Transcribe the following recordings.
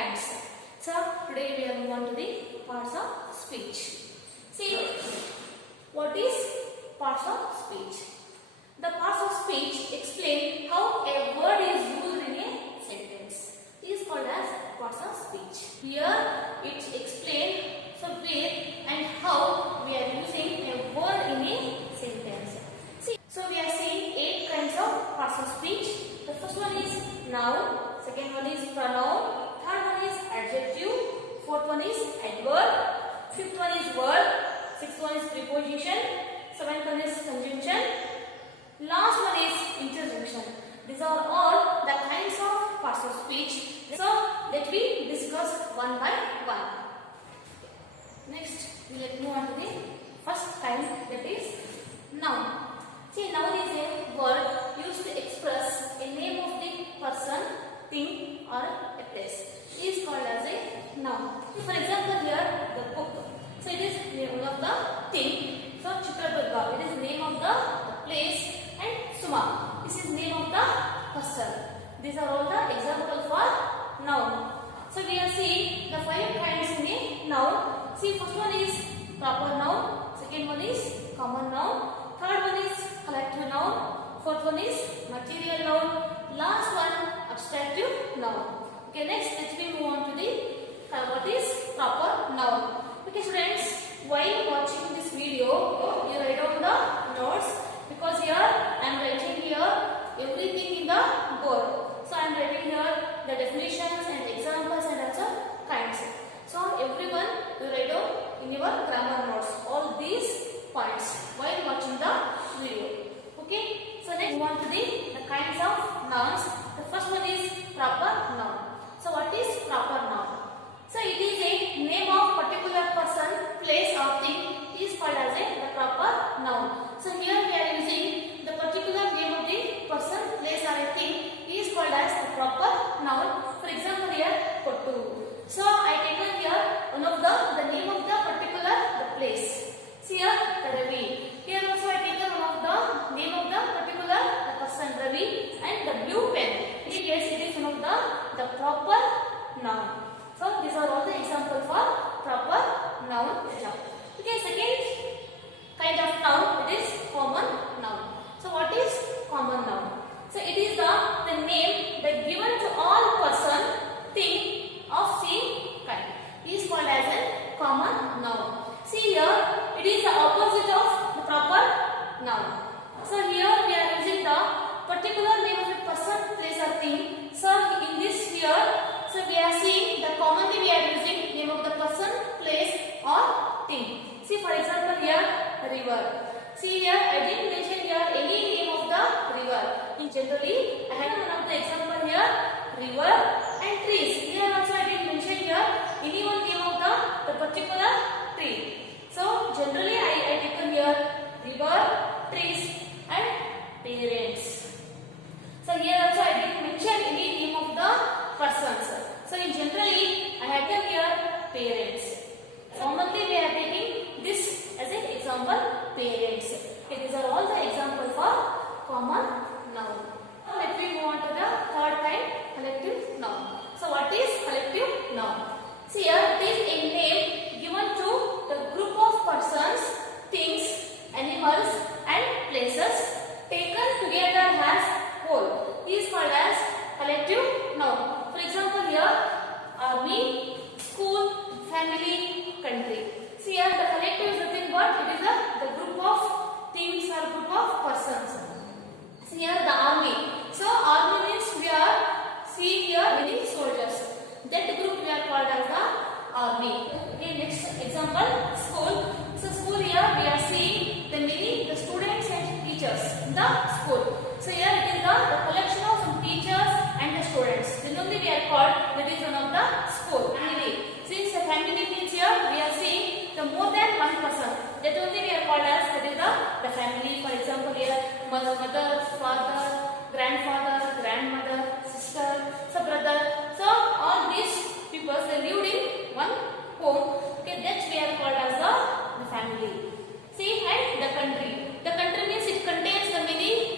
kinds. So today we are moving on to the parts of speech. See, what is parts of speech? The parts of speech explain how a word is used in a sentence. It is called as parts of speech. Here it explains where and how we are using a word in a sentence. See, so we are seeing 8 kinds of parts of speech. The first one is noun, second one is pronoun, third one is adjective, fourth one is adverb, fifth one is verb, sixth one is preposition, seventh one is conjunction, last one is interjunction. These are all the kinds of parts of speech. So let me discuss one by one. Next, we will move on to the first kind, that is noun. See, noun is a word used to express a name of the person, thing or a place. It is called as a noun. For example, here the book. So it is name of the thing. So Chitradurga, it is name of the place, and Suma, this is name of the person. These are all the examples for noun. So we are seeing the 5 kinds in a noun. See, first one is proper noun, second one is common noun, third one is collective noun, fourth one is material noun, last one abstractive noun. Okay, next let me move on to the what is proper noun. Okay students, while watching this video, you write down the notes, because here I am writing here everything in the board. So I am writing here the definitions and examples and also kinds. So everyone will write down in your grammar notes all these points while watching the video. Okay. So next move on to the kinds of nouns. The first one is proper noun. So what is proper noun? So it is a name of particular person, place or thing is called as the proper noun. So here we are using the particular name of the person, place or a thing is called as the proper noun. For example, here Kottu. So I taken here one of the name of the particular place. See here Ravi. Here also I taken one of the name of the particular person Ravi, and the blue pen. Yes, it is one of the proper noun. So these are all the examples for proper noun. Okay, second kind of noun, it is common noun. So what is common noun? So it is the name that given to all person, thing of same kind is called as a common noun. See here, it is the opposite of the proper noun. So here we are using the particular name of a person, place or thing. So in this here, so we are seeing the commonly we are using name of the person, place or thing. See for example here river. See here I didn't mention here any name of the river. In generally I have one of the example here river and trees. Here also I didn't mention here any one name of the particular tree. So generally I taken here river, trees and parents. So here also I didn't mention any name of the persons. So in generally I had them here parents. Commonly we are taking this as an example parents. Okay, these are all the examples for common noun. Now let me move on to the third kind, collective noun. So what is collective noun? See here it is a name given to the group of persons, things, animals and places taken together as whole. It is called as collective noun. For example here army, school, family, country. See here the collective is nothing but it is the group of things or group of persons. See here the army. So army means we are seeing here many soldiers. That group we are called as the army. Okay, next example school. So school here we are seeing the students and teachers in the school. So here it is the collection of some teachers and the students. Then only we are called that is one of the school. Family. Since the family means here we are seeing the more than one person. That only we are called as that is the family. For example here mother, father, grandfather, grandmother, sister, so brother. So all these people they lived in one home. Okay, that we are called as the family. See, and the country. The country means it contains the many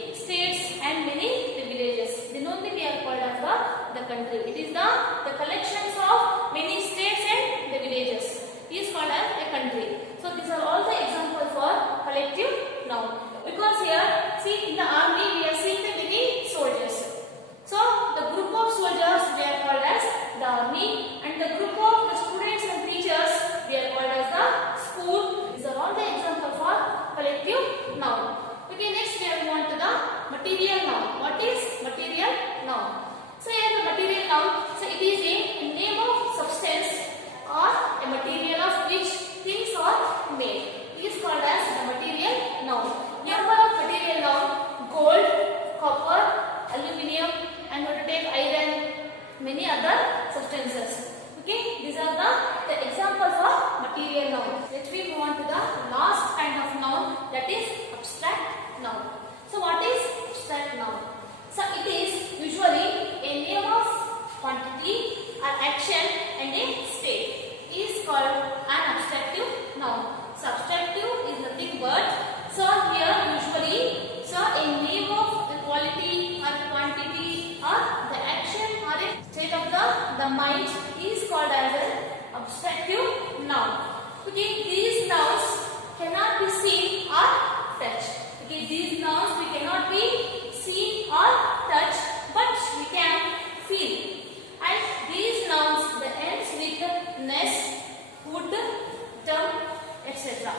mind is called as an abstractive noun. Okay, these nouns cannot be seen or touched. Okay, these nouns we cannot be seen or touched, but we can feel. And these nouns the ends with ness, would, term, etc.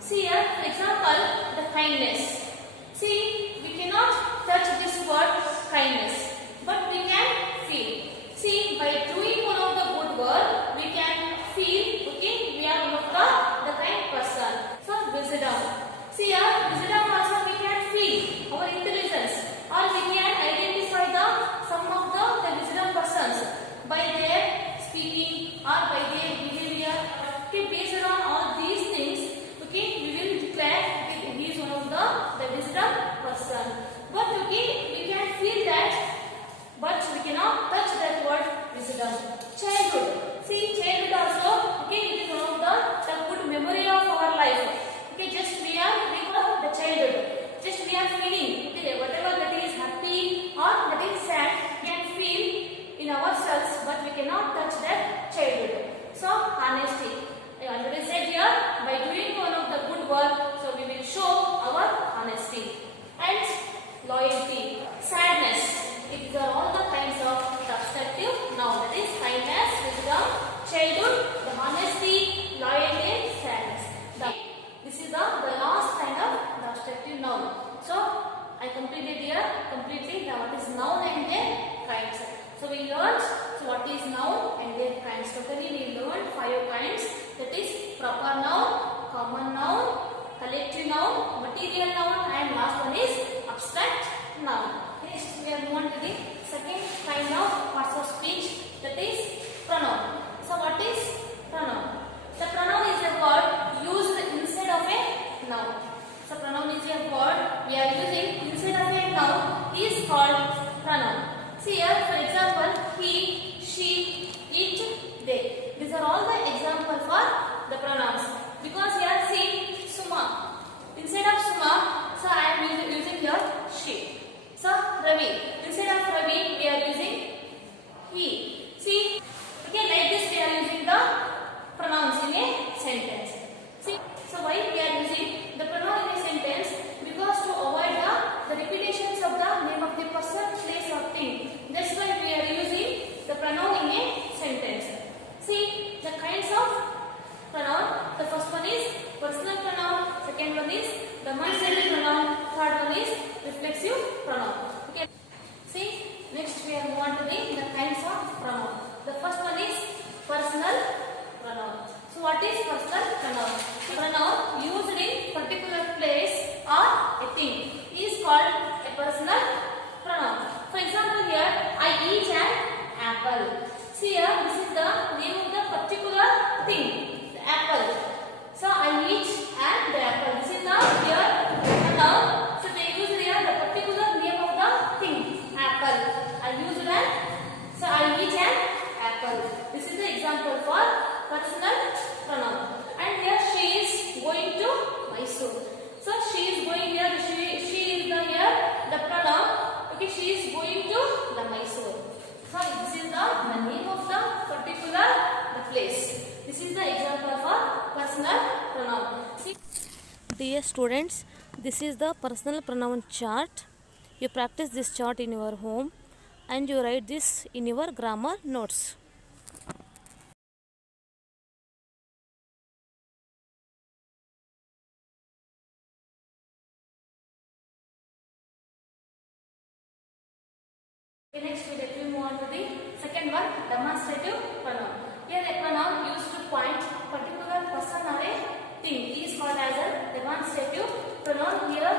See here, for example, the kindness. See, we cannot touch this word kindness, but we can feel. See, by doing one of the good work, we can feel, okay, we are one of the kind person. So, wisdom. See here, wisdom also we can feel our intelligence, or we can identify some of the wisdom persons by their speaking or by their behavior. Okay, based on all these things, okay, we will declare okay, he is one of the wisdom person. But okay, we can feel that, but we cannot touch that word wisdom. Childhood. See, childhood also, okay, it is one of the good memory of our life. Okay, just we are recall the childhood. Just we are feeling, okay, whatever that is happy or that is sad, we can feel in ourselves, but we cannot touch that childhood. So, honesty. I already said here, by doing one of the good work, so we will show our honesty. And loyalty, sadness. These are all the kinds of substantive noun. That is kindness, wisdom, childhood, the honesty, loyalty, sadness. This is the last kind of substantive noun. So I completed here completely what is noun and their kinds. So we learned what is noun and their kinds. Totally we learned 5 kinds. That is proper noun, common noun, collective noun, material noun, and last one is abstract noun. Next we are moving to the second kind of parts of speech, that is pronoun. So what is pronoun? The pronoun is a word used instead of a noun. So pronoun is a word we are using instead of a noun is called pronoun. See here, for example, he, she, it, they. These are all the examples for the pronouns. Because here see Suma. Instead of Suma, so I am using here she. So Ravi. Instead of Ravi, we are using he. See, okay, like this we are using the pronouns in a sentence. See, so why we are using the pronoun in a sentence? Because to avoid the repetitions of the name of the person, place or thing. That's why we are using the pronoun in a sentence. See, the kinds of pronoun. The first one is personal pronoun. Second one is demonstrative pronoun. Third one is reflexive pronoun. Okay. See, next we are moving on to the kinds of pronoun. The first one is personal pronoun. So what is personal pronoun? Pronoun used in particular place or a thing is called a personal pronoun. For example, here I eat an apple. See here, this is the name of the particular thing, the apple. So I eat and the apple. This is the here pronoun. So they use here the particular name of the thing, apple. I use an. So I eat an apple. This is the example for personal pronoun. And here she is going to Mysore. So she is going here. She is the here the pronoun. Okay, she is going to the Mysore. So this is the name of the particular the place. This is the example for personal pronoun. See? Dear students, this is the personal pronoun chart. You practice this chart in your home and you write this in your grammar notes. Okay, next we move on to the second one, demonstrative pronoun. Here a pronoun used to point particular person or a thing is called as a demonstrative pronoun. Here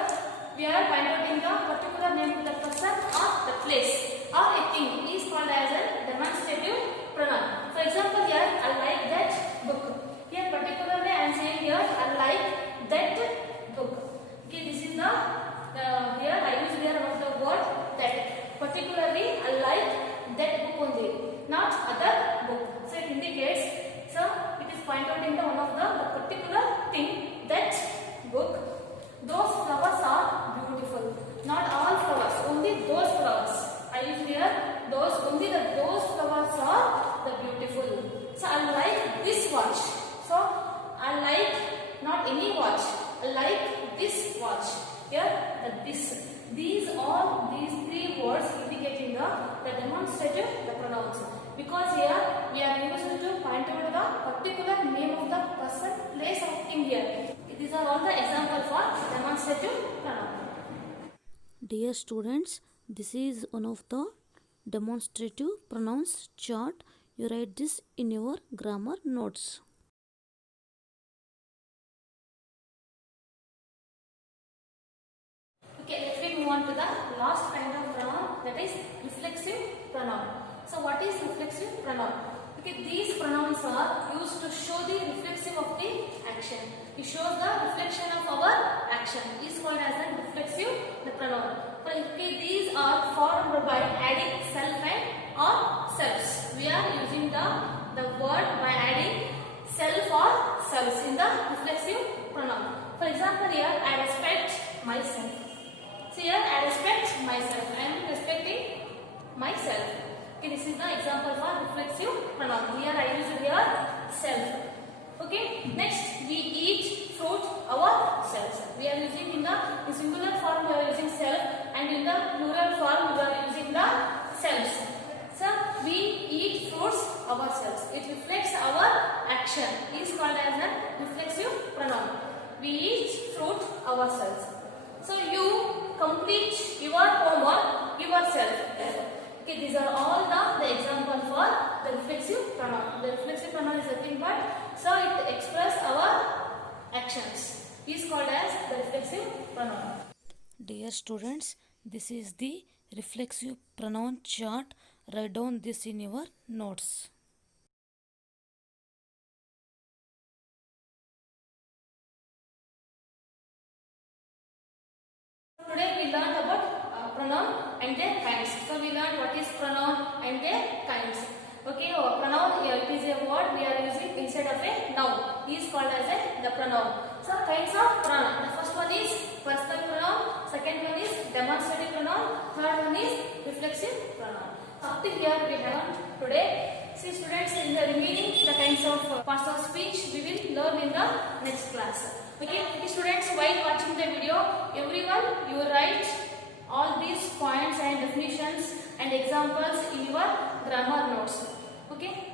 we are pointing the particular name of the person or the place or a thing is called as a demonstrative pronoun. For example, here I like that book. Here particularly I am saying here I like that book. Okay, this is the here I use here one of the word that. Particularly, I like that book only, not other book. So it indicates, so it is pointed out in the one of the particular thing, that book. Those flowers are beautiful. Not all flowers, only those flowers. I use here those, only those flowers are the like this watch. Here, this. These three words indicating the demonstrative the pronouns. Because here we are used to point out the particular name of the person, place, or thing here. These are all the example for demonstrative pronoun. Dear students, this is one of the demonstrative pronouns chart. You write this in your grammar notes. Okay, let me move on to the last kind of pronoun, that is reflexive pronoun. So what is reflexive pronoun? Okay, these pronouns are used to show the reflexive of the action. It shows the reflection of our action. It is called as a reflexive the pronoun. Okay, these are formed by adding self and or selves. We are using the word by adding self or selves in the reflexive pronoun. For example, here I respect myself. So here I respect myself. I am respecting myself. Okay, this is the example for reflexive pronoun. Here I use here self. Okay. Next, we eat fruit ourselves. We are using in the singular form we are using self, and in the plural form we are using the selves. So we eat fruits ourselves. It reflects our action. It is called as a reflexive pronoun. We eat fruit ourselves. So you complete your homework yourself. Okay, these are all the example for the reflexive pronoun. The reflexive pronoun is nothing but so it expresses our actions. It is called as the reflexive pronoun. Dear students, this is the reflexive pronoun chart. Write down this in your notes. Today we learned about pronoun and their kinds. So we learned what is pronoun and their kinds. Okay, pronoun here it is a word we are using instead of a noun. It is called as the pronoun. So kinds of pronoun. The first one is personal pronoun. Second one is demonstrative pronoun. Third one is reflexive pronoun. Up to here we have learned today. See students, in the remaining the kinds of parts of speech we will learn in the next class. Okay, students, while watching the video, everyone you write all these points and definitions and examples in your grammar notes. Okay.